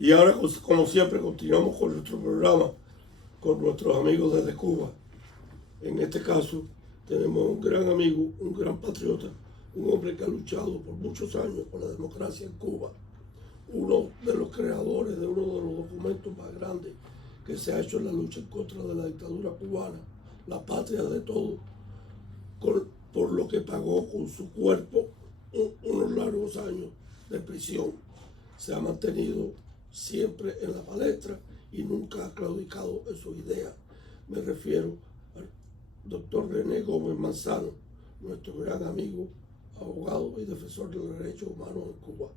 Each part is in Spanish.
Y ahora, como siempre, continuamos con nuestro programa con nuestros amigos desde Cuba. En este caso, tenemos un gran amigo, un gran patriota, un hombre que ha luchado por muchos años por la democracia en Cuba, uno de los creadores de uno de los documentos más grandes que se ha hecho en la lucha en contra de la dictadura cubana, la patria de todos, por lo que pagó con su cuerpo unos largos años de prisión. Se ha mantenido siempre en la palestra y nunca ha claudicado en sus ideas. Me refiero al doctor René Gómez Manzano, nuestro gran amigo, abogado y defensor de los derechos humanos en Cuba.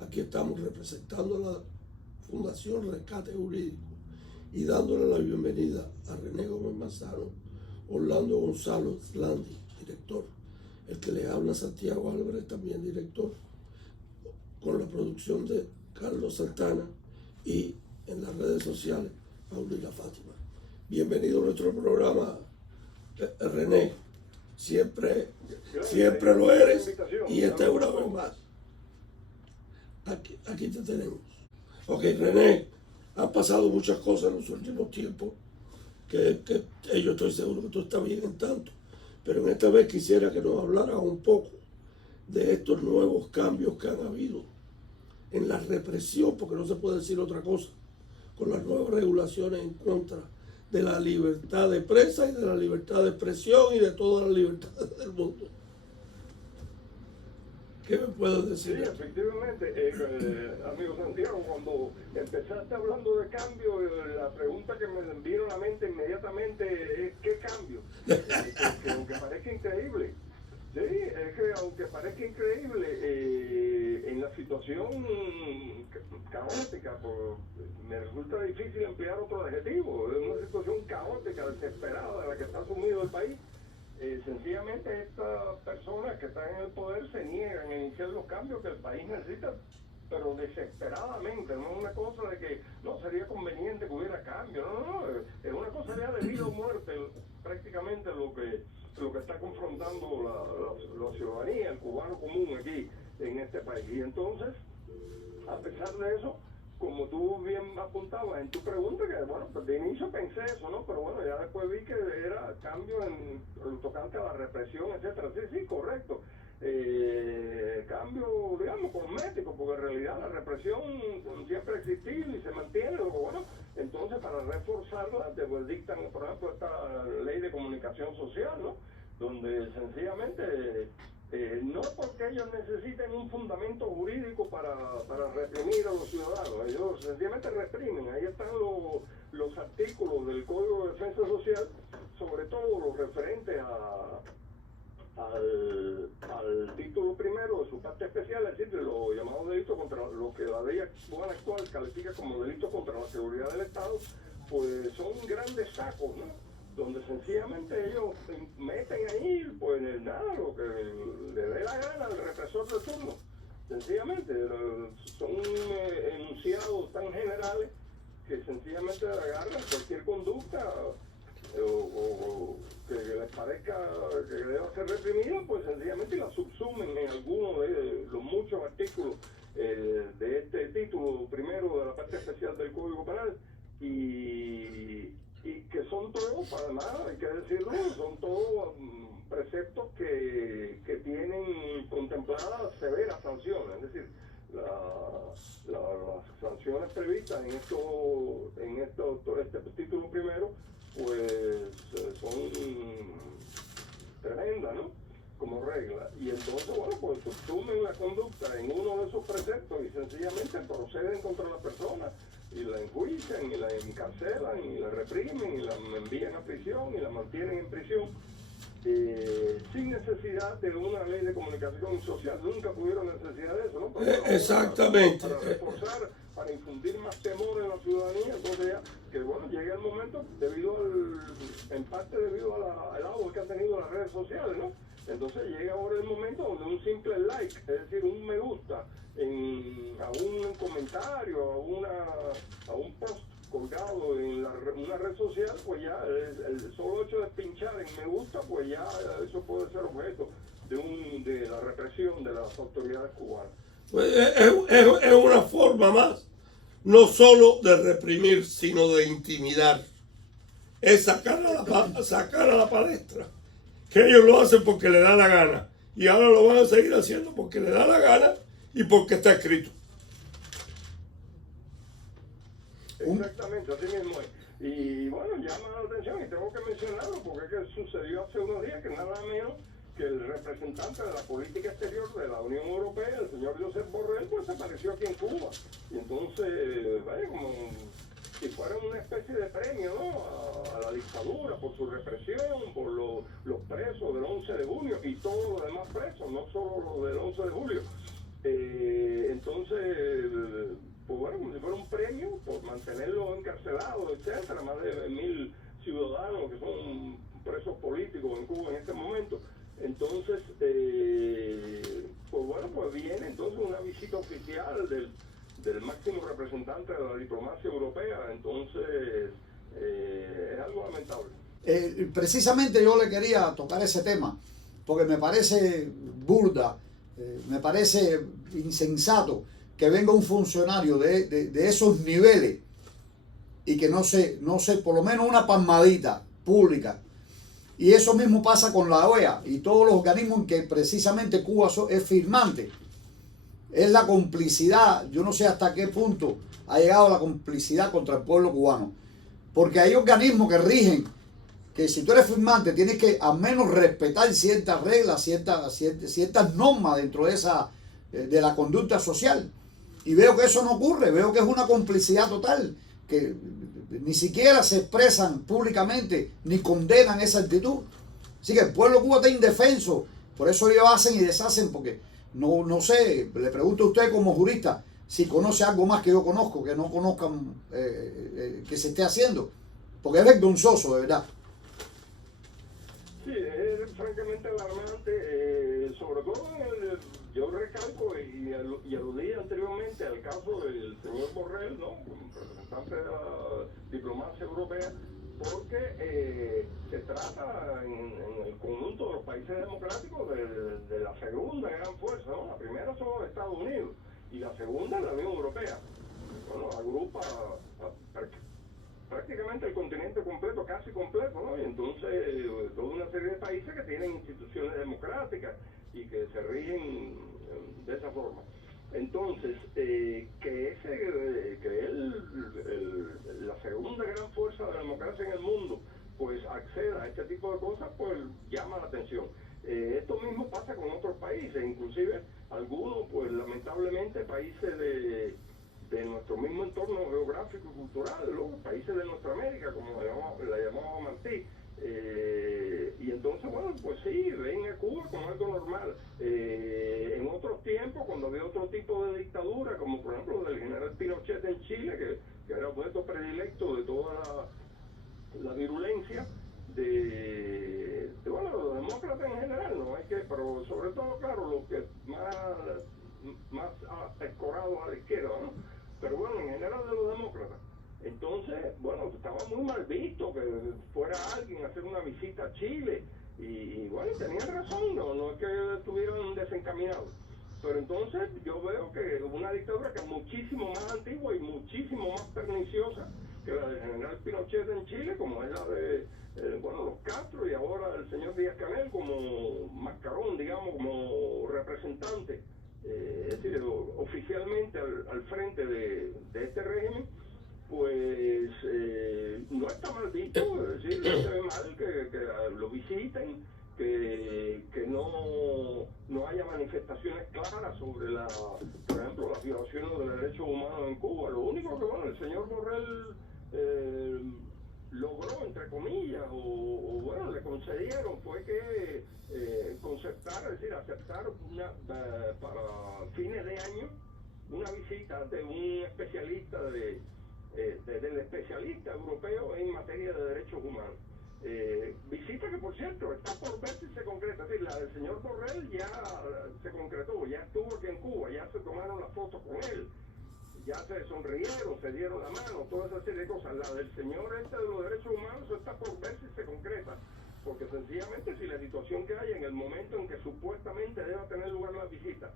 Aquí estamos representando a la Fundación Rescate Jurídico y dándole la bienvenida a René Gómez Manzano, Orlando Gonzalo Landi, director. El que le habla, Santiago Álvarez, también director, con la producción de Carlos Santana y en las redes sociales, Paulina Fátima. Bienvenido a nuestro programa, René. Siempre lo eres y esta es una vez más. Aquí te tenemos. Ok, René, han pasado muchas cosas en los últimos tiempos que yo estoy seguro que tú estás bien en tanto, pero en esta vez quisiera que nos hablaras un poco de estos nuevos cambios que han habido en la represión, porque no se puede decir otra cosa, con las nuevas regulaciones en contra de la libertad de prensa y de la libertad de expresión y de todas las libertades del mundo. ¿Qué me puedes decir? Sí, efectivamente, amigo Santiago, cuando empezaste hablando de cambio, la pregunta que me vino a la mente inmediatamente es ¿qué cambio? Que aunque parezca increíble, sí, es que aunque parezca increíble, en la situación caótica, me resulta difícil emplear otro adjetivo, es una situación caótica, desesperada de la que está sumido el país. Sencillamente estas personas que están en el poder se niegan a iniciar los cambios que el país necesita, pero desesperadamente. No es una cosa de que no sería conveniente que hubiera cambio, no, es una cosa ya de vida o muerte prácticamente lo que está confrontando la ciudadanía, el cubano común aquí en este país. Y entonces, a pesar de eso, como tú bien apuntabas en tu pregunta, que bueno, pues de inicio pensé eso, ¿no? Pero bueno, ya después vi que era cambio en lo tocante a la represión, etcétera. Sí, correcto. Cambio, digamos, cosmético, porque en realidad la represión siempre ha existido y se mantiene, luego, bueno, entonces para reforzarla, pues dictan, por ejemplo, esta ley de comunicación social, ¿no? Donde sencillamente no porque ellos necesiten un fundamento jurídico para reprimir a los ciudadanos, ellos sencillamente reprimen. Ahí están los artículos del Código de Defensa Social, sobre todo los referentes al título primero de su parte especial, es decir, de los llamados delitos contra lo que la ley actual califica como delitos contra la seguridad del Estado, pues son grandes sacos, ¿no? Donde sencillamente ellos meten ahí, pues nada, lo que le dé la gana al represor de turno. Sencillamente, son enunciados tan generales que sencillamente agarran cualquier conducta o que les parezca que deba ser reprimida, pues sencillamente la subsumen en alguno de los muchos artículos de este título primero de la parte especial del Código Penal y que son todos, para nada, hay que decirlo, son todos preceptos que tienen contempladas severas sanciones, es decir, las sanciones previstas en este título primero, pues son tremendas, ¿no? Como regla. Y entonces, bueno, pues subsumen la conducta en uno de esos preceptos y sencillamente proceden contra la persona y la enjuician y la encarcelan y la reprimen y la envían a prisión y la mantienen en prisión sin necesidad de una ley de comunicación social. Nunca tuvieron necesidad de eso, ¿no? Pero exactamente. Para reforzar, para infundir más temor en la ciudadanía, entonces ya, que bueno, llega el momento, en parte debido al auge que han tenido las redes sociales, ¿no? Entonces llega ahora el momento donde un simple like, es decir, un me gusta a un comentario, a un post colgado en una red social, pues ya el solo hecho de pinchar en me gusta, pues ya eso puede ser objeto de la represión de las autoridades cubanas. Pues es una forma más no solo de reprimir, sino de intimidar. Es sacar a la palestra que ellos lo hacen porque le da la gana. Y ahora lo van a seguir haciendo porque le da la gana y porque está escrito. Exactamente, así mismo es. Y bueno, llama la atención y tengo que mencionarlo porque es que sucedió hace unos días que nada menos que el representante de la política exterior de la Unión Europea, el señor Josep Borrell, pues apareció aquí en Cuba. Y entonces, vaya, como si fuera una especie de premio, ¿no?, a la dictadura por su represión, por los presos del 11 de junio y todos los demás presos, no solo los del 11 de julio. Entonces, pues bueno, como si fuera un premio por mantenerlos encarcelados, etcétera, más de 1000 ciudadanos que son presos políticos en Cuba en este momento. Entonces, pues bueno, pues viene entonces una visita oficial del máximo representante de la diplomacia europea. Entonces, es algo lamentable. Precisamente yo le quería tocar ese tema, porque me parece burda, me parece insensato que venga un funcionario de esos niveles y que no sé, por lo menos una palmadita pública. Y eso mismo pasa con la OEA y todos los organismos en que precisamente Cuba es firmante. Es la complicidad, yo no sé hasta qué punto ha llegado la complicidad contra el pueblo cubano. Porque hay organismos que rigen, que si tú eres firmante tienes que al menos respetar ciertas reglas, ciertas normas dentro de la conducta social. Y veo que eso no ocurre, veo que es una complicidad total, que ni siquiera se expresan públicamente ni condenan esa actitud. Así que el pueblo cubano está indefenso, por eso ellos hacen y deshacen, porque no sé, le pregunto a usted como jurista si conoce algo más que yo conozco, que no conozcan que se esté haciendo, porque es vergonzoso, de verdad. Sí, es francamente alarmante, sobre todo yo recalco y aludí anteriormente al caso del señor Borrell, ¿no?, representante de la diplomacia europea, porque se trata en el conjunto de los países democráticos de la segunda gran fuerza, ¿no? La primera son los Estados Unidos y la segunda la Unión Europea. Bueno, agrupa prácticamente el continente completo, casi completo, ¿no? Y entonces toda una serie de países que tienen instituciones democráticas y que se rigen de esa forma. Entonces, la segunda gran fuerza de la democracia en el mundo, pues acceda a este tipo de cosas, pues llama la atención. Esto mismo pasa con otros países, inclusive algunos, pues lamentablemente, países de nuestro mismo entorno geográfico y cultural, los países de nuestra América, como la llamaba Martí. Y entonces, bueno, pues sí, ven a Cuba como algo normal. En otros tiempos, cuando había otro tipo de dictadura, como por ejemplo del general Pinochet en Chile, que era objeto predilecto de toda la virulencia de los demócratas en general, ¿no? Pero sobre todo, claro, los que más escorados a la izquierda, ¿no? Pero bueno, en general de los demócratas. Entonces, bueno, estaba muy mal visto que fuera alguien a hacer una visita a Chile. Y bueno, tenían razón, no es que estuvieran desencaminados. Pero entonces yo veo que una dictadura que es muchísimo más antigua y muchísimo más perniciosa que la del general Pinochet en Chile, como es la de los Castro y ahora el señor Díaz-Canel como mascarón, digamos, como representante, es decir, oficialmente al frente de este régimen, pues no está mal visto, es decir, no se ve mal que lo visiten, que no haya manifestaciones claras sobre por ejemplo, las violaciones de los derechos humanos en Cuba. Lo único que, bueno, el señor Borrell logró, entre comillas, o bueno, le concedieron, fue que concertar, es decir, aceptar para fines de año una visita de un especialista del especialista europeo en materia de derechos humanos. Visita que, por cierto, está por ver si se concreta. Es decir, la del señor Borrell ya se concretó, ya estuvo aquí en Cuba, ya se tomaron las fotos con él, ya se sonrieron, se dieron la mano, toda esa serie de cosas. La del señor de los derechos humanos, eso está por ver si se concreta, porque sencillamente si la situación que hay en el momento en que supuestamente deba tener lugar la visita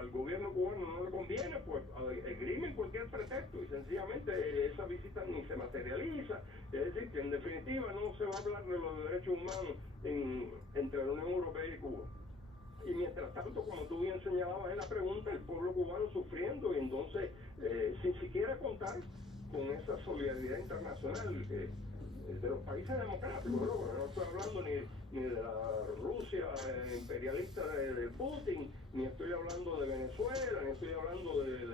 al gobierno cubano no le conviene, pues esgrimen cualquier pretexto y sencillamente esa visita ni se materializa. Es decir, que en definitiva no se va a hablar de los derechos humanos entre la Unión Europea y Cuba. Y mientras tanto, como tú bien señalabas en la pregunta, el pueblo cubano sufriendo, y entonces, sin siquiera contar con esa solidaridad internacional de los países democráticos, no estoy hablando ni de la Rusia imperialista de Putin, ni estoy hablando de Venezuela, ni estoy hablando de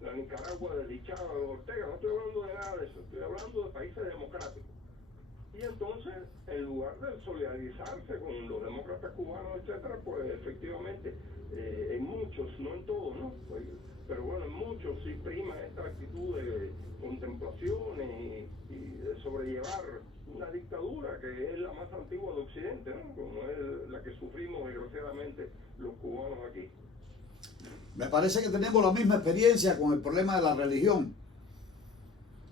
la Nicaragua de Chávez Ortega, no estoy hablando de nada de eso, estoy hablando de países democráticos. Y entonces, en lugar de solidarizarse con los demócratas cubanos, etcétera, pues efectivamente, en muchos, no en todos, ¿no? Pues, pero bueno, en muchos sí prima esta actitud de contemplación y de sobrellevar una dictadura que es la más antigua de Occidente, ¿no? Como es la que sufrimos desgraciadamente los cubanos aquí. Me parece que tenemos la misma experiencia con el problema de la religión.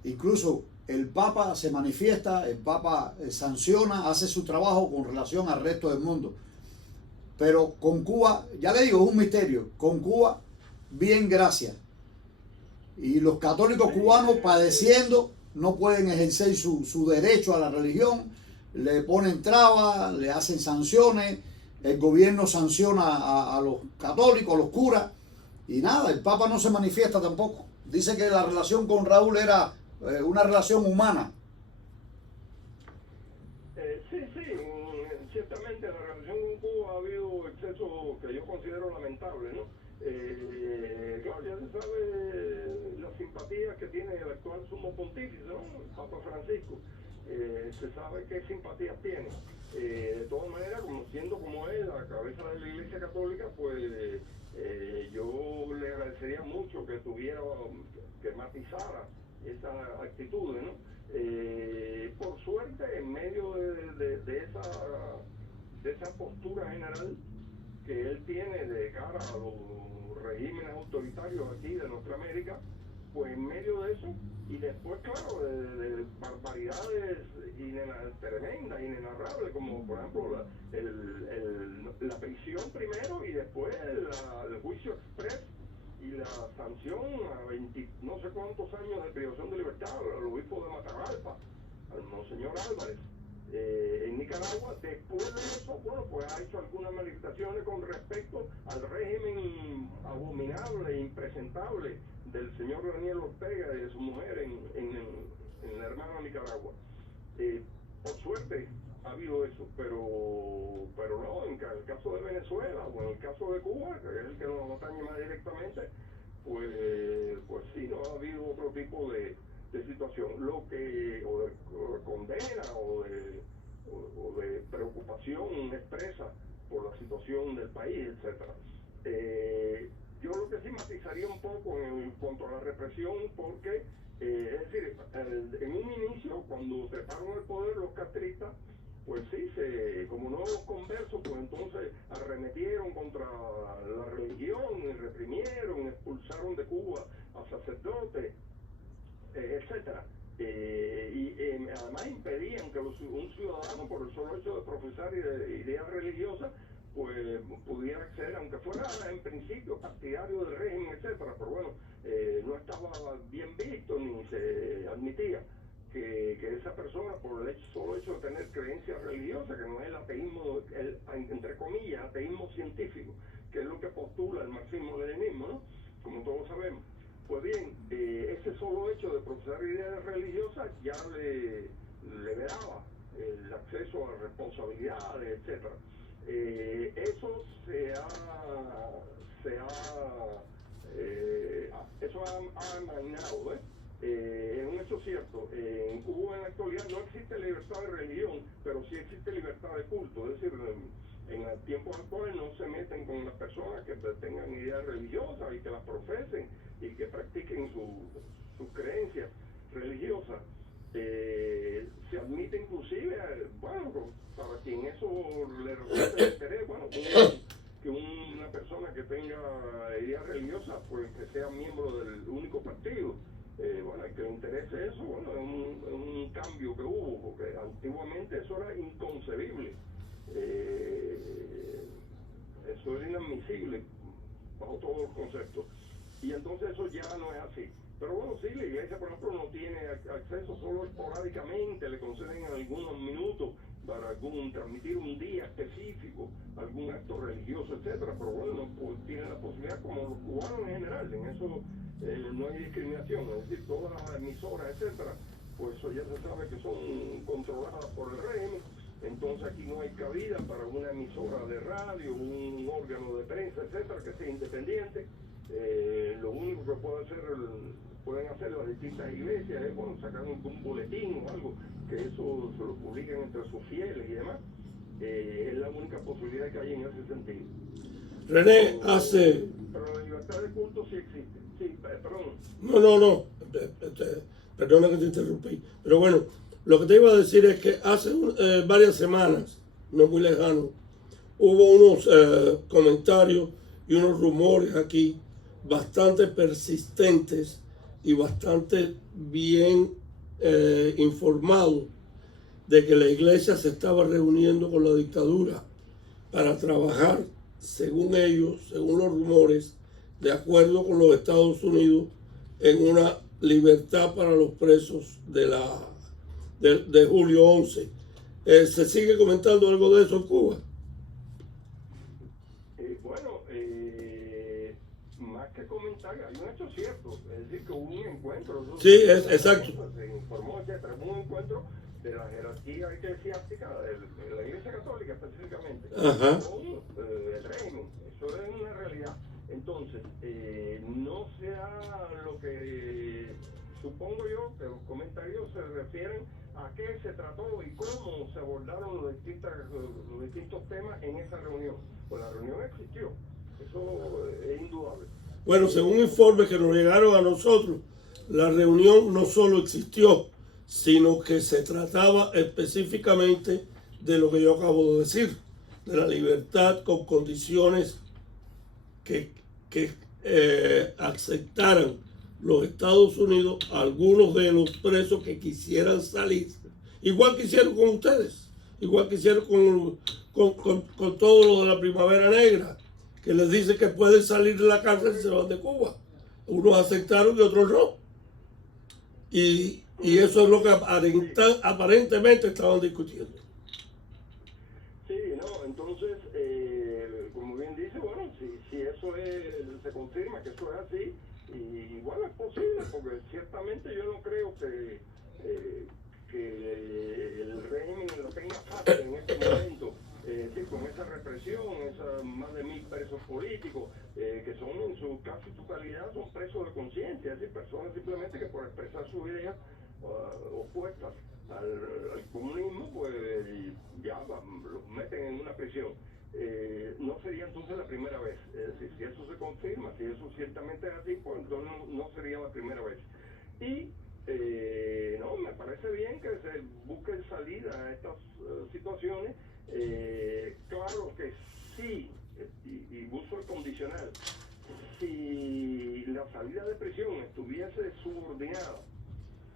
Incluso el Papa se manifiesta, el Papa sanciona, hace su trabajo con relación al resto del mundo. Pero con Cuba, ya le digo, es un misterio. Con Cuba, bien, gracias. Y los católicos cubanos padeciendo, no pueden ejercer su derecho a la religión, le ponen trabas, le hacen sanciones, el gobierno sanciona a los católicos, a los curas, y nada, el Papa no se manifiesta tampoco. Dice que la relación con Raúl era una relación humana. Sí, ciertamente la relación con Cuba ha habido excesos que yo considero lamentables, ¿no? Claro, ya se sabe las simpatías que tiene el actual sumo pontífice, ¿no? El Papa Francisco. Se sabe qué simpatías tiene. De todas maneras, siendo como él, la cabeza de la Iglesia Católica, pues yo le agradecería mucho que que matizara esas actitudes, ¿no? Por suerte, en medio de esa postura general que él tiene de cara a los regímenes autoritarios aquí de nuestra América, pues en medio de eso, y después, claro, de barbaridades tremendas, inenarrables, como por ejemplo la prisión primero y después el juicio express y la sanción a 20 no sé cuántos años de privación de libertad al obispo de Matagalpa, al monseñor Álvarez. En Nicaragua, después de eso, bueno, pues ha hecho algunas manifestaciones con respecto al régimen abominable e impresentable del señor Daniel Ortega y de su mujer en la hermana Nicaragua. Por suerte ha habido eso, pero no, en el caso de Venezuela o en el caso de Cuba, que es el que nos atañe más directamente, pues sí, no ha habido otro tipo de situación, o de condena o de preocupación expresa por la situación del país, etcétera. Yo lo que sí matizaría un poco en cuanto a la represión, porque es decir, en un inicio, cuando treparon el poder los castristas, pues sí, como nuevos conversos, pues entonces arremetieron contra la religión, y reprimieron, expulsaron de Cuba a sacerdotes, etcétera. Y además impedían que un ciudadano, por el solo hecho de profesar ideas religiosas, pues pudiera acceder, aunque fuera en principio partidario del régimen, etcétera, pero bueno, no estaba bien visto ni se admitía que esa persona, por el solo hecho de tener creencias religiosas, que no es el ateísmo, entre comillas, ateísmo científico, que es lo que postula el marxismo-leninismo, ¿no? Como todos sabemos. Pues bien, ese solo hecho de profesar ideas religiosas ya le daba el acceso a responsabilidades, etcétera. Eso ha amainado, es un hecho cierto. En Cuba en la actualidad no existe libertad de religión, pero sí existe libertad de culto. Es decir, en los tiempos actuales no se meten con las personas que tengan ideas religiosas y que las profesen y que practiquen sus creencias religiosas. Se admite inclusive, bueno, para quien eso le resulte de interés, bueno, que una persona que tenga ideas religiosas, pues que sea miembro del único partido. Bueno, que le interese eso, bueno, es un cambio que hubo, porque antiguamente eso era inconcebible. Eso es inadmisible bajo todos los conceptos. Y entonces eso ya no es así. Pero bueno, sí, la iglesia, por ejemplo, no tiene acceso, solo esporádicamente le conceden algunos minutos para transmitir un día específico, algún acto religioso, etcétera. Pero bueno, pues tienen la posibilidad, como los cubanos en general, en eso no hay discriminación, es decir, todas las emisoras, etcétera, pues eso ya se sabe que son controladas por el régimen. Entonces aquí no hay cabida para una emisora de radio, un órgano de prensa, etcétera, que sea independiente. Lo único que pueden hacer las distintas iglesias es, bueno, sacar un boletín o algo, que eso se lo publiquen entre sus fieles y demás. Es la única posibilidad que hay en ese sentido. René, Pero la libertad de culto sí existe. Sí, perdón. No. Perdona que te interrumpí. Pero bueno, lo que te iba a decir es que hace varias semanas, no muy lejano, hubo unos comentarios y unos rumores aquí bastante persistentes y bastante bien informados de que la iglesia se estaba reuniendo con la dictadura para trabajar, según ellos, según los rumores, de acuerdo con los Estados Unidos, en una libertad para los presos de julio 11. ¿Se sigue comentando algo de eso en Cuba? Bueno, más que comentar, hay un hecho cierto, es decir, que hubo un encuentro. Sí, exacto. Se informó que hubo un encuentro de la jerarquía eclesiástica de la Iglesia Católica específicamente, con el régimen. Eso es una realidad. Entonces, no sea lo que supongo yo que los comentarios se refieren a qué se trató y cómo se abordaron los distintos temas en esa reunión. Pues la reunión existió, eso es indudable. Bueno, según informes que nos llegaron a nosotros, la reunión no solo existió, sino que se trataba específicamente de lo que yo acabo de decir, de la libertad con condiciones que aceptaran los Estados Unidos a algunos de los presos que quisieran salir, igual que hicieron con ustedes, igual que hicieron con todo lo de la Primavera Negra, que les dice que pueden salir de la cárcel y se van de Cuba. Unos aceptaron y otros no. Y eso es lo que aparentemente estaban discutiendo. Sí, no, entonces, como bien dice, bueno, si eso se confirma que eso es así, y bueno, es posible, porque ciertamente yo no creo que el régimen lo tenga fácil en este momento, con esa represión, esas más de 1000 presos políticos, que son en su casi totalidad son presos de conciencia, es decir, personas simplemente que por expresar sus ideas opuestas al comunismo, pues ya los meten en una prisión. No sería entonces la primera vez. Es decir, si eso se confirma, si eso ciertamente es así, pues entonces no sería la primera vez. Y no, me parece bien que se busquen salida a estas situaciones. Claro que sí, y uso el condicional, si la salida de prisión estuviese subordinada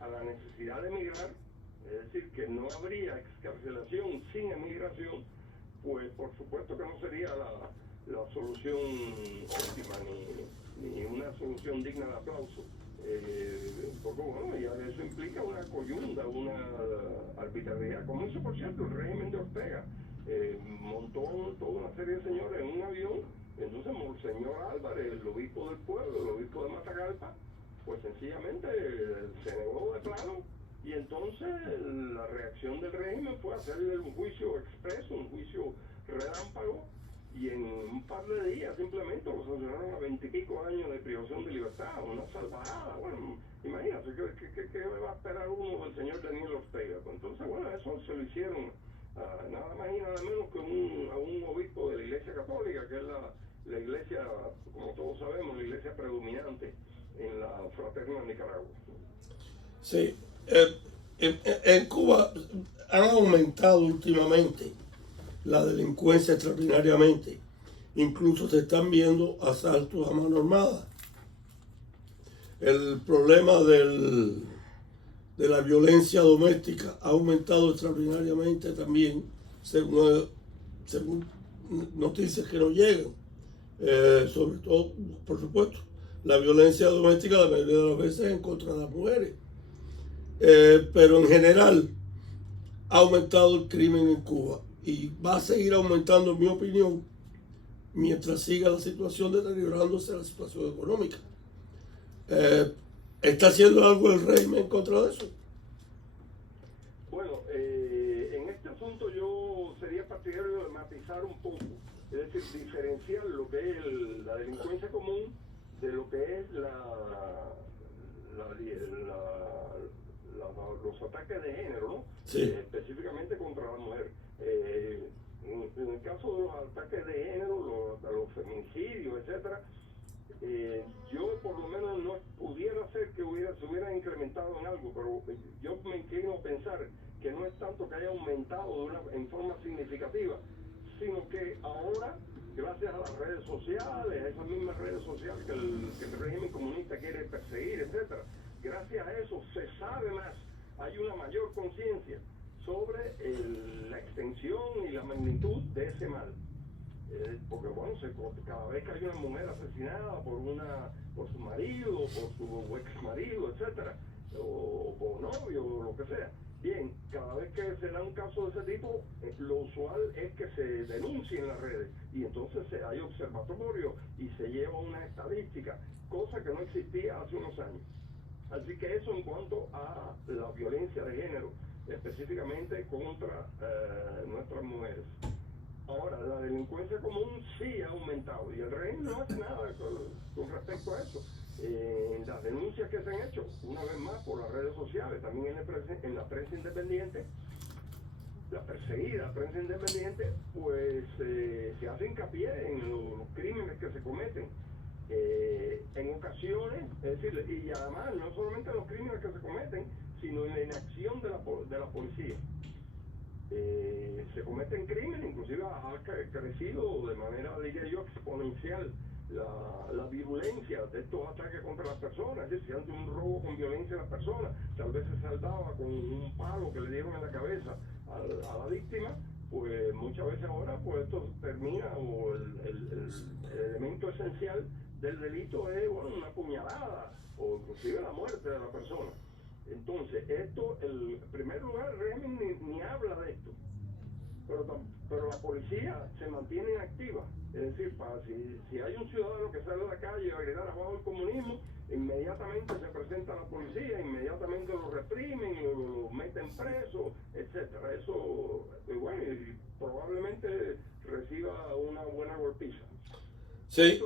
a la necesidad de emigrar, es decir, que no habría excarcelación sin emigración, pues por supuesto que no sería la solución óptima ni una solución digna de aplauso. Porque bueno, ya eso implica una coyunda, una arbitrariedad, como hizo por cierto el régimen de Ortega. Montó toda una serie de señores en un avión, entonces Monseñor Álvarez, el obispo del pueblo, el obispo de Matagalpa, pues sencillamente se negó de plano, y entonces la reacción del régimen fue hacerle un juicio expreso, un juicio relámpago, y en un par de días simplemente lo sancionaron a 20 y pico años de privación de libertad, una salvajada. Bueno, imagínate, ¿qué va a esperar uno del señor Daniel Ortega? Entonces, bueno, eso se lo hicieron nada más y nada menos que a un obispo de la Iglesia Católica, que es la iglesia, como todos sabemos, la iglesia predominante en la fraterna Nicaragua. Sí, en Cuba han aumentado últimamente la delincuencia extraordinariamente. Incluso se están viendo asaltos a mano armada. El problema de la violencia doméstica ha aumentado extraordinariamente también, según noticias que nos llegan. sobre todo, por supuesto, la violencia doméstica la mayoría de las veces en contra de las mujeres. Pero en general ha aumentado el crimen en Cuba y va a seguir aumentando, en mi opinión, mientras siga la situación deteriorándose, la situación económica. ¿Está haciendo algo el régimen en contra de eso? Bueno, en este asunto yo sería partidario de matizar un poco, es decir, diferenciar lo que es la delincuencia común de lo que es los ataques de género, ¿no? Sí. Específicamente contra la mujer. En el caso de los ataques de género, los feminicidios, etcétera, yo por lo menos no pudiera ser que se hubieran incrementado en algo, pero yo me inclino a pensar que no es tanto que haya aumentado en forma significativa, sino que ahora, gracias a las redes sociales, a esas mismas redes sociales que el régimen comunista quiere perseguir, etcétera, gracias a eso se sabe más, hay una mayor conciencia sobre la extensión y la magnitud de ese mal. Porque bueno, cada vez que hay una mujer asesinada por su marido, por su ex marido, etcétera, o por novio, o lo que sea, bien, cada vez que se da un caso de ese tipo, lo usual es que se denuncie en las redes, y entonces hay observatorio y se lleva una estadística, cosa que no existía hace unos años. Así que eso en cuanto a la violencia de género, específicamente contra nuestras mujeres. Ahora, la delincuencia común sí ha aumentado y el régimen no hace nada con respecto a eso. Las denuncias que se han hecho, una vez más, por las redes sociales, también en la prensa independiente, la perseguida prensa independiente, pues se hace hincapié en los crímenes que se cometen. En ocasiones, es decir, y además no solamente en los crímenes que se cometen, sino en la inacción de la policía. Se cometen crímenes, inclusive ha crecido de manera, diría yo, exponencial la virulencia de estos ataques contra las personas. Es decir, si antes un robo con violencia a las personas, tal vez se saldaba con un palo que le dieron en la cabeza a la víctima, pues muchas veces ahora pues esto termina, o el elemento esencial del delito es, bueno, una puñalada o inclusive la muerte de la persona. Entonces, esto, en primer lugar, el régimen ni habla de esto, pero la policía se mantiene activa. Es decir, si hay un ciudadano que sale a la calle a gritar abajo el comunismo, inmediatamente se presenta la policía, inmediatamente lo reprimen, lo meten preso, etcétera. Eso, bueno, y probablemente reciba una buena golpiza. Sí,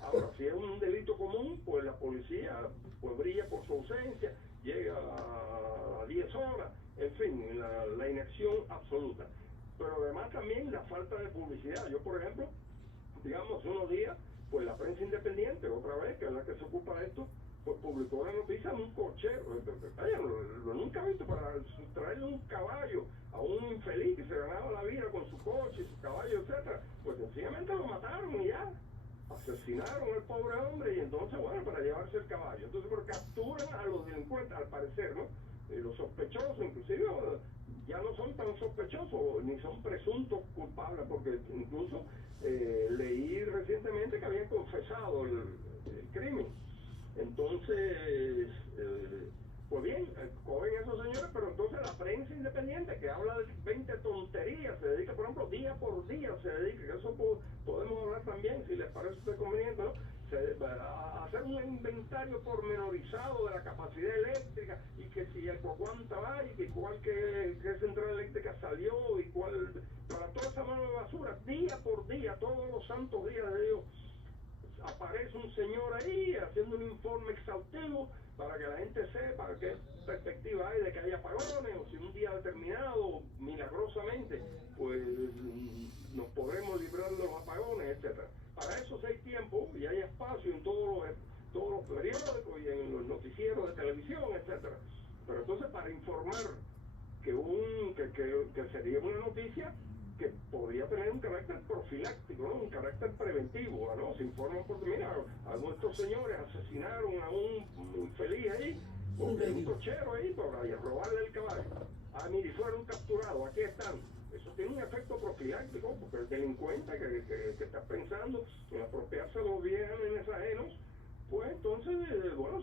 Ahora, si es un delito común, pues la policía pues brilla por su ausencia, llega a 10 horas, en fin, la inacción absoluta. Pero además también la falta de publicidad. Yo, por ejemplo, digamos, unos días, pues la prensa independiente, otra vez, que es la que se ocupa de esto, pues publicó la noticia de un cochero. Lo nunca he visto, para sustraerle un caballo a un infeliz que se ganaba la vida con su coche, su caballo, etcétera. Pues sencillamente lo mataron y ya. Asesinaron al pobre hombre y entonces, bueno, para llevarse el caballo. Entonces, pero capturan a los delincuentes, al parecer, ¿no? Los sospechosos, inclusive, ya no son tan sospechosos, ni son presuntos culpables, porque incluso leí recientemente que habían confesado el crimen. Entonces, pues bien, cogen a esos señores, pero entonces la prensa independiente, que habla de 20 tonterías, se dedica, por ejemplo, día por día se dedica, que eso podemos hablar también, si les parece conveniente, ¿no? A hacer un inventario pormenorizado de la capacidad eléctrica, y que si el cuánta va, y que cuál que central eléctrica salió, y cuál, para toda esa mano de basura, día por día, todos los santos días de Dios, aparece un señor ahí haciendo un informe exhaustivo para que la gente sepa qué perspectiva hay de que haya apagones, o si un día determinado, milagrosamente, pues nos podremos librar de los apagones, etcétera. Para eso sí hay tiempo y hay espacio en todos los periódicos y en los noticieros de televisión, etcétera. Pero entonces, para informar que sería una noticia que podría tener un carácter profiláctico, ¿no? Un carácter preventivo, ¿no? Se informan porque, mira, a nuestros señores asesinaron a un infeliz ahí, porque un cochero ahí, para robarle el caballo. Ah, mire, fueron capturados, aquí están. Eso tiene un efecto profiláctico, porque el delincuente que está pensando en apropiarse de los bienes ajenos, pues entonces, bueno,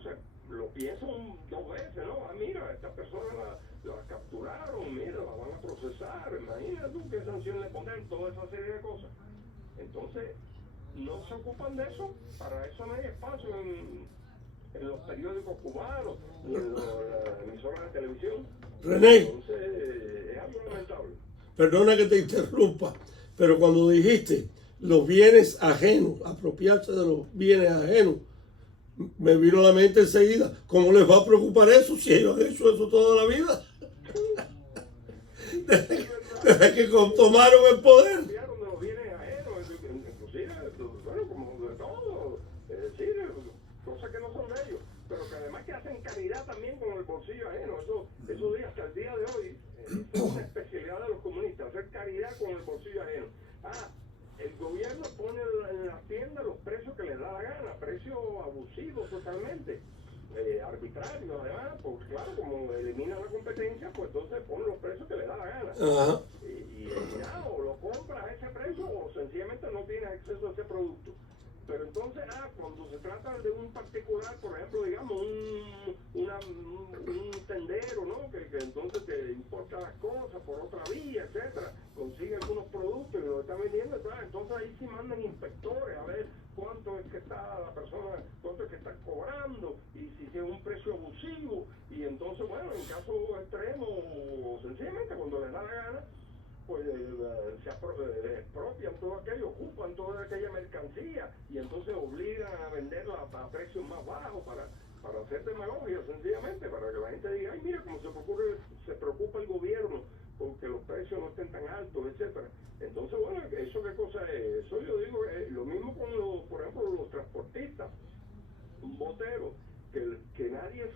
lo piensan 2 veces, ¿no? Ah, mira, esta persona la capturaron, mira, la van a procesar, imagínate tú qué sanción le ponen, toda esa serie de cosas. Entonces, no se ocupan de eso, para eso no hay espacio en los periódicos cubanos, ni en las emisoras de televisión. René, Entonces, es algo lamentable. perdona que te interrumpa, pero cuando dijiste los bienes ajenos, apropiarse de los bienes ajenos, me vino a la mente enseguida, ¿cómo les va a preocupar eso si ellos han hecho eso toda la vida? Desde que tomaron el poder. De los bienes ajenos, inclusive, bueno, como de todo, es decir, cosas que no son de ellos, pero que además que hacen caridad también con el bolsillo ajeno. Eso hasta el día de hoy es una especialidad de los comunistas, hacer caridad con el bolsillo ajeno. El gobierno pone en las tiendas los precios que les da la gana, precios abusivos totalmente, arbitrarios además, porque claro, como eliminan la competencia, pues entonces ponen los precios que les da la gana. Ajá. Y ya, o lo compras a ese precio o sencillamente no tienes acceso a ese producto. Pero entonces, cuando se trata de un particular, por ejemplo, digamos, un tendero, ¿no? Que entonces te importa las cosas por otra vía, etcétera, consigue algunos productos y lo está vendiendo, entonces ahí sí mandan inspectores a ver cuánto es que está la persona, cuánto es que está cobrando, y si tiene un precio abusivo, y entonces, bueno, en caso extremo, o sencillamente cuando les da la gana, pues se expropian todo aquello, ocupan toda aquella mercancía y entonces obligan a venderla a precios más bajos para hacer demagogia, sencillamente, para que la gente diga, ay, mira cómo se preocupa el gobierno porque los precios no estén tan altos, etcétera. Entonces, bueno, ¿eso qué cosa es? Eso yo digo, lo mismo con por ejemplo, los transportistas, un botero, que a nadie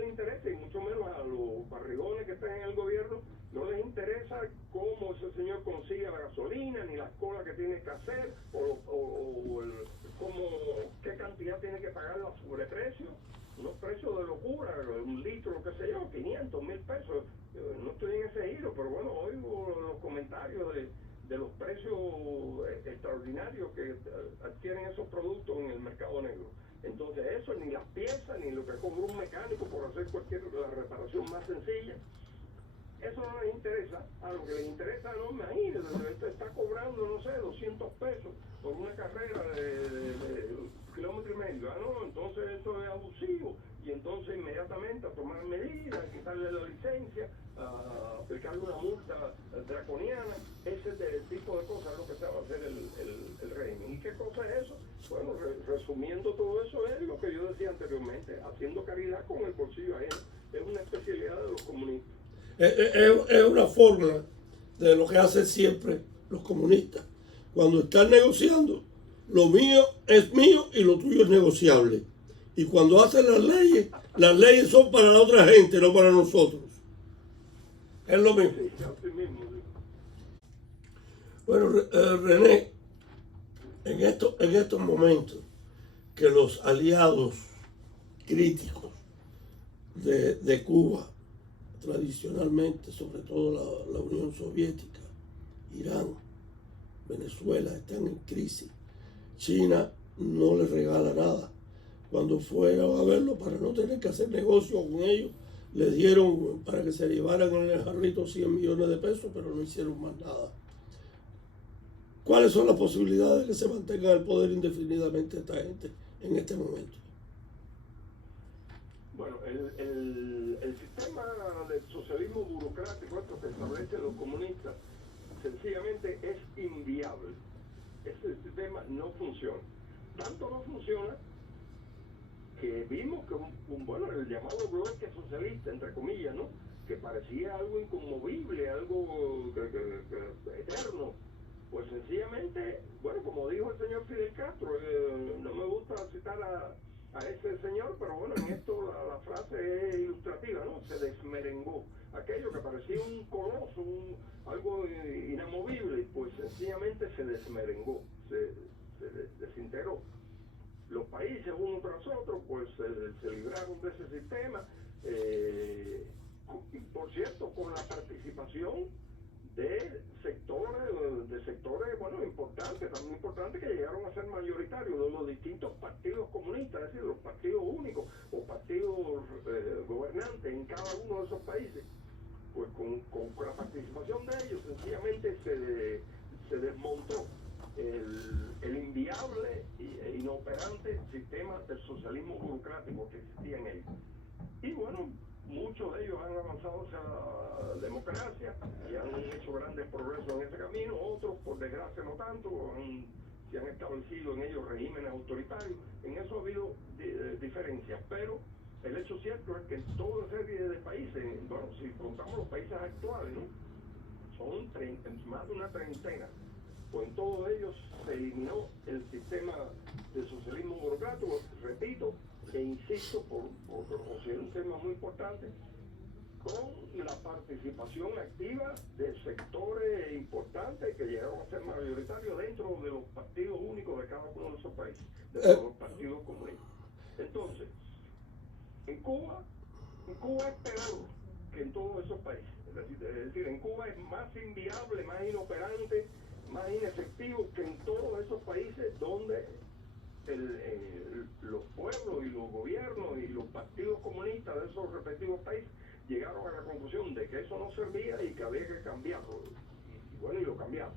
le interesa, y mucho menos a los barrigones que están en el gobierno, no les interesa cómo ese señor consigue la gasolina, ni las colas que tiene que hacer, qué cantidad tiene que pagar a sobreprecio, unos precios de locura, un litro, qué sé yo, 500, 1000 pesos. No estoy en ese hilo, pero bueno, oigo los comentarios de los precios extraordinarios que adquieren esos productos en el mercado negro. Entonces eso, ni las piezas, ni lo que cobra un mecánico por hacer la reparación más sencilla, eso no les interesa. A lo que les interesa, no, imagínense, este está cobrando, no sé, 200 pesos por una carrera de 1,5 kilómetros. No, entonces esto es abusivo, y entonces inmediatamente a tomar medidas, a quitarle la licencia, a aplicarle una multa draconiana. Ese tipo de cosas es lo que se va a hacer el régimen. ¿Y qué cosa es eso? Bueno, resumiendo todo eso, es lo que yo decía anteriormente, haciendo caridad con el bolsillo ajeno. Es una especialidad de los comunistas. Es una fórmula de lo que hacen siempre los comunistas. Cuando están negociando, lo mío es mío y lo tuyo es negociable. Y cuando hacen las leyes son para la otra gente, no para nosotros. Es lo mismo. Sí, así mismo, sí. Bueno, René, en estos momentos que los aliados críticos de Cuba, tradicionalmente, sobre todo la Unión Soviética, Irán, Venezuela, están en crisis. China no les regala nada. Cuando fueron a verlo, para no tener que hacer negocio con ellos, les dieron para que se llevaran en el jarrito 100 millones de pesos, pero no hicieron más nada. ¿Cuáles son las posibilidades de que se mantenga el poder indefinidamente esta gente en este momento? Bueno, el sistema del socialismo burocrático, esto que establecen los comunistas, sencillamente es inviable. Ese sistema no funciona. Tanto no funciona que vimos que bueno, el llamado bloque socialista, entre comillas, ¿no?, que parecía algo inconmovible, algo eterno, pues sencillamente, bueno, como dijo el señor Fidel Castro, no me gusta citar a ese señor, pero bueno, en esto la frase es ilustrativa, ¿no? Se desmerengó. Aquello que parecía un coloso, algo inamovible, pues sencillamente se desmerengó, se desintegró. Los países, uno tras otro, pues se libraron de ese sistema, y por cierto, con la participación de sectores, bueno, importantes, tan importantes que llegaron a ser mayoritarios de los distintos partidos comunistas, es decir, los partidos únicos o partidos gobernantes en cada uno de esos países. Pues con la participación de ellos sencillamente se desmontó el inviable e inoperante sistema del socialismo burocrático que existía en ellos. Y bueno, muchos de ellos han avanzado hacia la democracia y han hecho grandes progresos en ese camino, otros por desgracia no tanto, se han establecido en ellos regímenes autoritarios. En eso ha habido diferencias, pero el hecho cierto es que en toda serie de países, bueno, si contamos los países actuales, ¿no? Son más de una treintena, pues en todos ellos se eliminó el sistema de socialismo burocrático, repito, e insisto, por considerar un tema muy importante, con la participación activa de sectores importantes que llegaron a ser mayoritarios dentro de los partidos únicos de cada uno de esos países, de los partidos comunistas. Entonces, en Cuba es peor que en todos esos países. Es decir, en Cuba es más inviable, más inoperante, más inefectivo que en todos esos países donde los pueblos y los gobiernos y los partidos comunistas de esos respectivos países llegaron a la conclusión de que eso no servía y que había que cambiarlo. Y bueno, y lo cambiaron.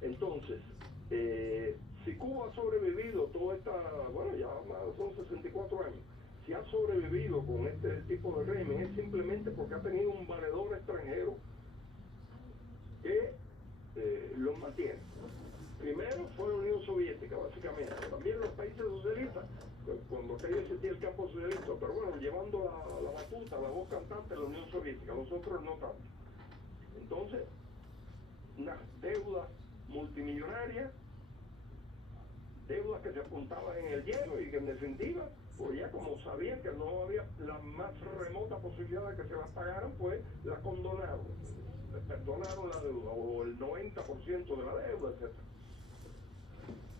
Entonces, si Cuba ha sobrevivido toda esta, bueno, ya son 64 años, si ha sobrevivido con este tipo de régimen es simplemente porque ha tenido un valedor extranjero que los mantiene. Primero fue la Unión Soviética, básicamente, también los países socialistas, cuando aquello existía el campo socialista, pero bueno, llevando la batuta, la voz cantante de la Unión Soviética, nosotros no tanto. Entonces, una deuda multimillonaria, deudas que se apuntaban en el hielo y que en definitiva, pues ya como sabían que no había la más remota posibilidad de que se las pagaran, pues la condonaron, perdonaron la deuda o el 90% de la deuda, etc.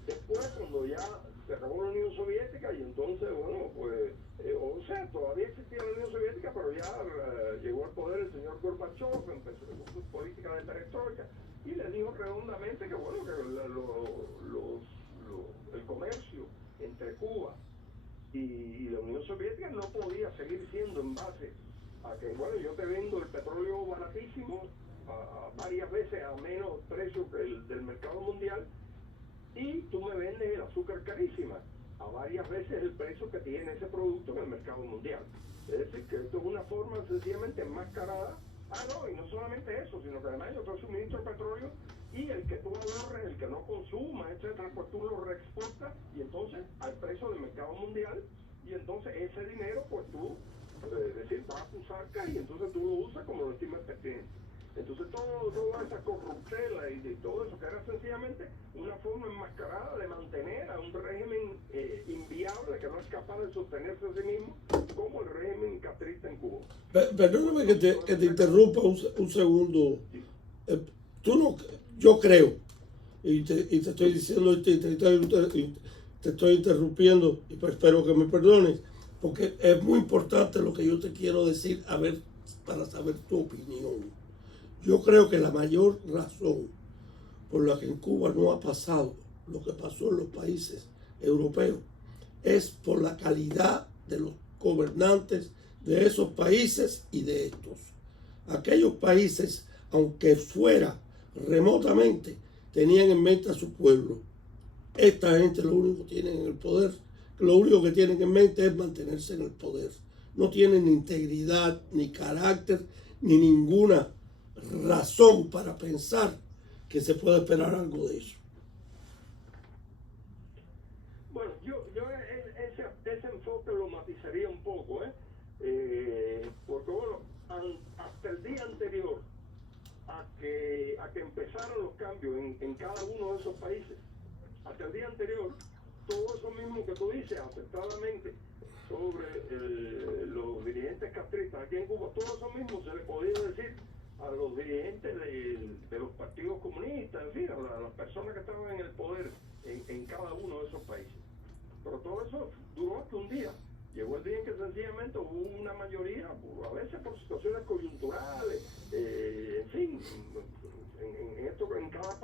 Después, cuando ya se acabó la Unión Soviética y entonces, bueno, pues, o sea, todavía existía la Unión Soviética, pero ya llegó al poder el señor Gorbachev, empezó con su política de perestroika y le dijo redondamente que, bueno, que el comercio entre Cuba y la Unión Soviética no podía seguir siendo en base a que, bueno, yo te vendo el petróleo baratísimo a varias veces a menos precio que el del mercado mundial y tú me vendes el azúcar carísima a varias veces el precio que tiene ese producto en el mercado mundial. Es decir, que esto es una forma sencillamente enmascarada. No, y no solamente eso, sino que además hay otro suministro de petróleo y el que tú ahorres, el que no consuma, etcétera, pues tú lo reexportas y entonces al precio del mercado mundial y entonces ese dinero pues tú, es decir, vas a tu saca y entonces tú lo usas como lo estimas pertinente. Entonces toda esa corruptela y todo eso que era sencillamente una forma enmascarada de mantener a un régimen inviable que no es capaz de sostenerse a sí mismo como el régimen castrista en Cuba. Perdóname que te interrumpa un segundo. Yo creo, y te estoy diciendo, te estoy interrumpiendo, y pues espero que me perdones, porque es muy importante lo que yo te quiero decir, para saber tu opinión. Yo creo que la mayor razón por la que en Cuba no ha pasado lo que pasó en los países europeos es por la calidad de los gobernantes de esos países y de estos. Aquellos países, aunque fuera remotamente, tenían en mente a su pueblo. Esta gente lo único que tienen en el poder, lo único que tienen en mente es mantenerse en el poder. No tienen ni integridad, ni carácter, ni ninguna razón para pensar que se puede esperar algo de ellos. Bueno, yo ese enfoque lo matizaría un poco, porque bueno, hasta el día anterior a que empezaran los cambios en cada uno de esos países, hasta el día anterior, todo eso mismo que tú dices acertadamente sobre los dirigentes castristas aquí en Cuba, todo eso mismo se le podía decir a los dirigentes de los partidos comunistas, en fin, a las personas que estaban en el poder en cada uno de esos países. Pero todo eso duró hasta un día. Llegó el día en que sencillamente hubo una mayoría, a veces por situaciones coyunturales, en fin,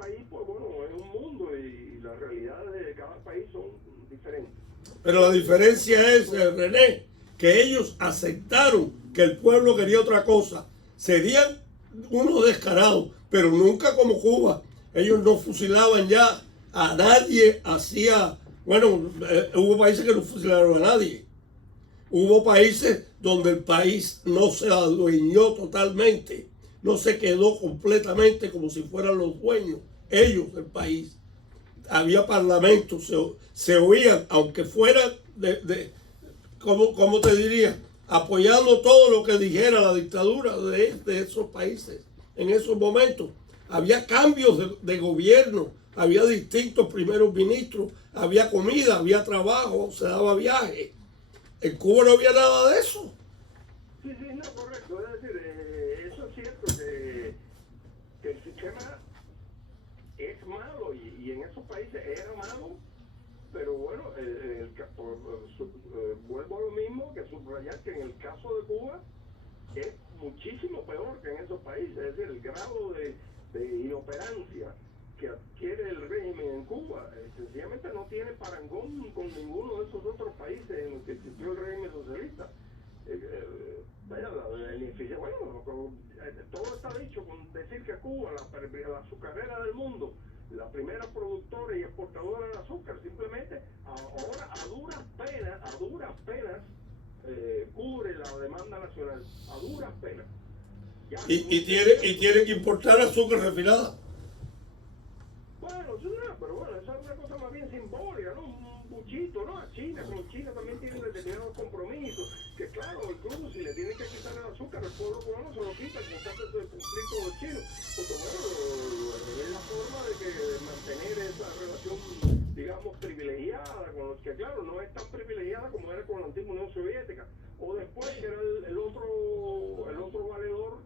país, pues bueno, es un mundo y las realidades de cada país son diferentes. Pero la diferencia es, René, que ellos aceptaron que el pueblo quería otra cosa. Serían unos descarados, pero nunca como Cuba. Ellos no fusilaban ya a nadie, hubo países que no fusilaron a nadie. Hubo países donde el país no se adueñó totalmente, no se quedó completamente como si fueran los dueños, ellos del país. Había parlamentos, se oían, aunque fueran ¿cómo te diría? Apoyando todo lo que dijera la dictadura de esos países en esos momentos. Había cambios de gobierno, había distintos primeros ministros, había comida, había trabajo, se daba viaje. En Cuba no había nada de eso. Sí, no, correcto. Es decir, eso es cierto que el sistema es malo y en esos países era malo, pero bueno, vuelvo a lo mismo, que subrayar que en el caso de Cuba es muchísimo peor que en esos países. Es decir, el grado de inoperancia que adquiere el régimen en Cuba sencillamente no tiene parangón con ninguno de esos otros países en los que existió el régimen socialista. La ineficiencia, bueno, todo está dicho con decir que Cuba, la azucarera del mundo, la primera productora y exportadora de azúcar, simplemente ahora a duras penas cubre la demanda nacional, a duras penas. Y tiene que importar azúcar refinada. Bueno, pero bueno, esa es una cosa más bien simbólica, ¿no? Un buchito, ¿no? A China, como China también tiene determinados compromisos, que claro, incluso si le tienen que quitar el azúcar al pueblo cubano se lo quitan con tanto de conflicto de chinos, porque bueno, es la forma de mantener esa relación, digamos, privilegiada, con los que claro, no es tan privilegiada como era con la antigua Unión Soviética, o después que era el otro valedor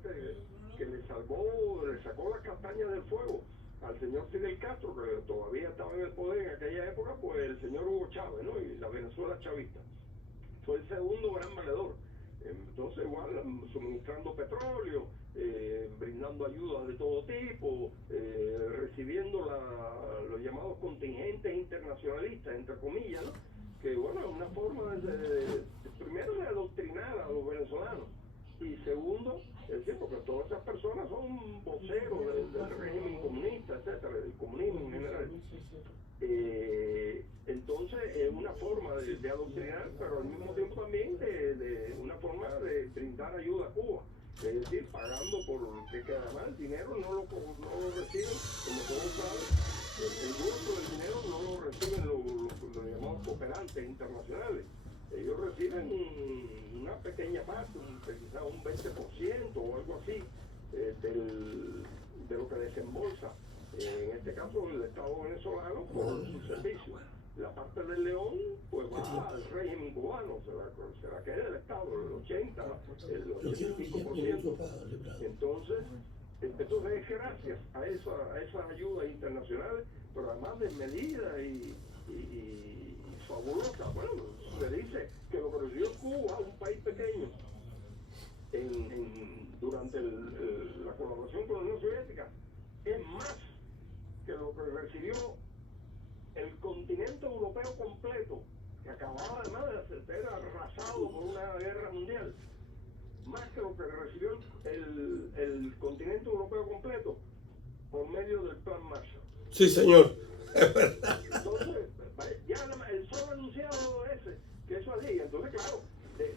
que le sacó las castañas del fuego al señor Fidel Castro, que todavía estaba en el poder en aquella época, pues el señor Hugo Chávez, ¿no? Y la Venezuela chavista. Fue el segundo gran valedor. Entonces, igual, suministrando petróleo, brindando ayudas de todo tipo, recibiendo los llamados contingentes internacionalistas, entre comillas, ¿no? Que, bueno, es una forma primero de adoctrinar a los venezolanos. Y segundo, es decir, porque todas esas personas son voceros del régimen comunista, etcétera, del comunismo en general. Entonces es una forma de adoctrinar, pero al mismo tiempo también de una forma de brindar ayuda a Cuba. Es decir, pagando por que además el dinero no lo reciben, como todos saben, el grueso del dinero no lo reciben los llamados cooperantes internacionales. Ellos reciben una pequeña parte, quizás un 20% o algo así, de lo que desembolsa, en este caso el Estado venezolano, por sus servicios. La parte del león, pues va al régimen cubano, se la queda el Estado, el 85%. Entonces es gracias a esas ayudas internacionales, pero además de medidas y fabulosas. Bueno, se dice que lo que recibió Cuba, un país pequeño, durante la colaboración con la Unión Soviética, es más que lo que recibió el continente europeo completo, que acababa además de ser arrasado por una guerra mundial, más que lo que recibió el continente europeo completo por medio del Plan Marshall. Sí, señor. Entonces, ya el solo anunciado ese, que eso así, entonces claro,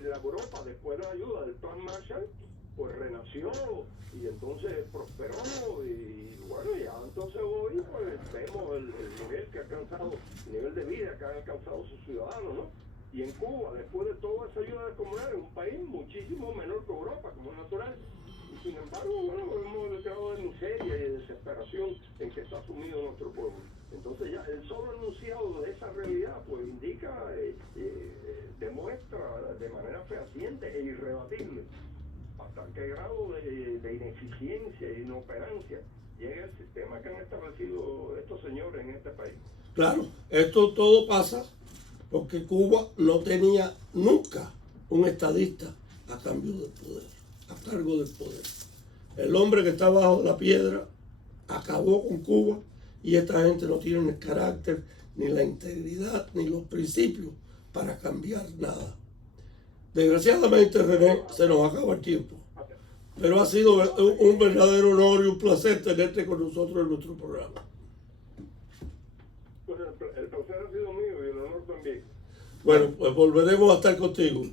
la Europa después de la ayuda del Plan Marshall, pues renació y entonces prosperó y bueno, ya entonces hoy pues vemos el nivel que ha alcanzado, el nivel de vida que han alcanzado sus ciudadanos, ¿no? Y en Cuba, después de toda esa ayuda descomunal, es un país muchísimo menor que Europa, como es natural. Y sin embargo, bueno, hemos declarado de miseria y de desesperación en que está sumido nuestro pueblo. Entonces ya el solo enunciado de esa realidad pues indica, demuestra de manera fehaciente e irrebatible hasta qué grado de ineficiencia e inoperancia llega el sistema que han establecido estos señores en este país. Claro, esto todo pasa porque Cuba no tenía nunca un estadista a cambio del poder, a cargo del poder. El hombre que está bajo la piedra acabó con Cuba y esta gente no tiene el carácter, ni la integridad, ni los principios para cambiar nada. Desgraciadamente, René, se nos acaba el tiempo. Pero ha sido un verdadero honor y un placer tenerte con nosotros en nuestro programa. Pues el placer ha sido mío y el honor también. Bueno, pues volveremos a estar contigo.